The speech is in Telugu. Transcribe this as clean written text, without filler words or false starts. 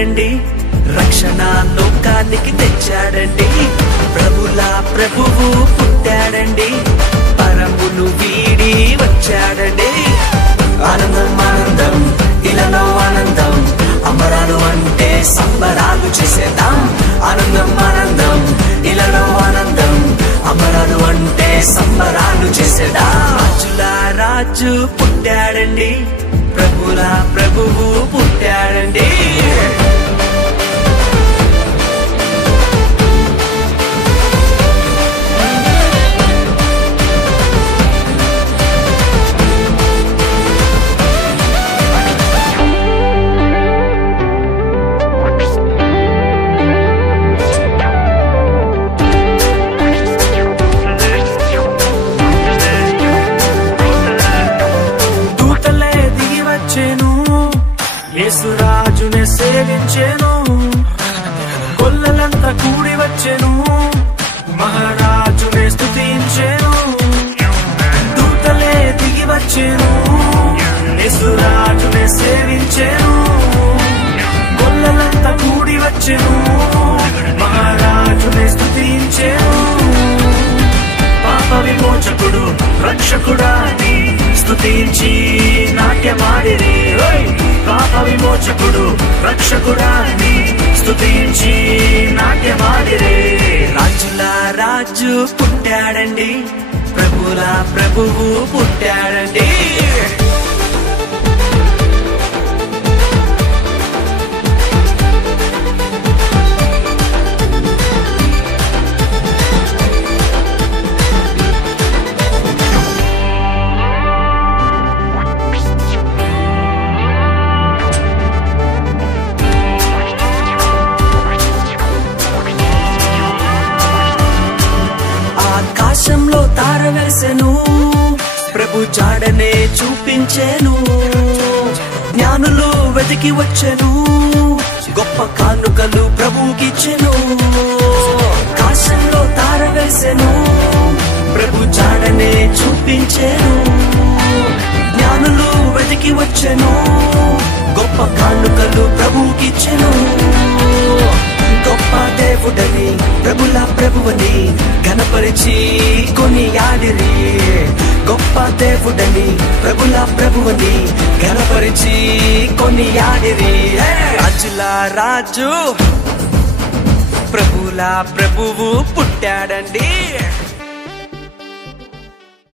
పుట్టాడండి, రక్షణ లోకానికి తెచ్చాడండి. ప్రభుల ప్రభువు పుట్టాడండి, పరమును వీడి వచ్చాడండి. ఆనందం ఆనందం ఇలలో ఆనందం, అంబరాలు అంటే సంబరాలు చేసేద్దాం. ఆనందం ఆనందం ఇలలో ఆనందం, అంబరాలు అంటే సంబరాలు చేసేద్దాం. రాజుల రాజు పుట్టాడండి, ప్రభుల ప్రభువు పుట్టాడండి. యేసురాజునే సేవించెను, కొల్లలంతా కూడి వచ్చెను, మహారాజునే స్తుతించెను. దూతలే దిగి వచ్చెను, యేసురాజునే సేవించెను, కొల్లలంతా కూడి వచ్చెను, మహారాజునే స్తుతించెను. పాప విమోచకుడు రక్షకుడాని స్తుతించి నాట్యమాడిరి. పాప విమోచకుడు రక్షకుడాని స్తుతించి నాట్యమాడిరి. రాజుల రాజు పుట్టాడండి, ప్రభుల ప్రభువు పుట్టాడండి. ఆకాశంలో తార వేసెను, ప్రభు జాడనే చూపించెను. జ్ఞానులు వెతికి వచ్చెను, గొప్ప కానుకలు ప్రభుకిచ్చెను. ఆకాశంలో తార వేసెను, ప్రభు జాడనే చూపించెను. జ్ఞానులు వెతికి వచ్చెను, గొప్ప కానుకలు ప్రభుకిచ్చెను. గొప్ప దేవుడని ప్రభుల ప్రభువని ఘనపరిచి కొనియాడిరి. గొప్ప దేవుడని ప్రభుల ప్రభువని ఘనపరిచి కొనియాడిరి. రాజుల రాజు ప్రభుల ప్రభువు పుట్టాడండి.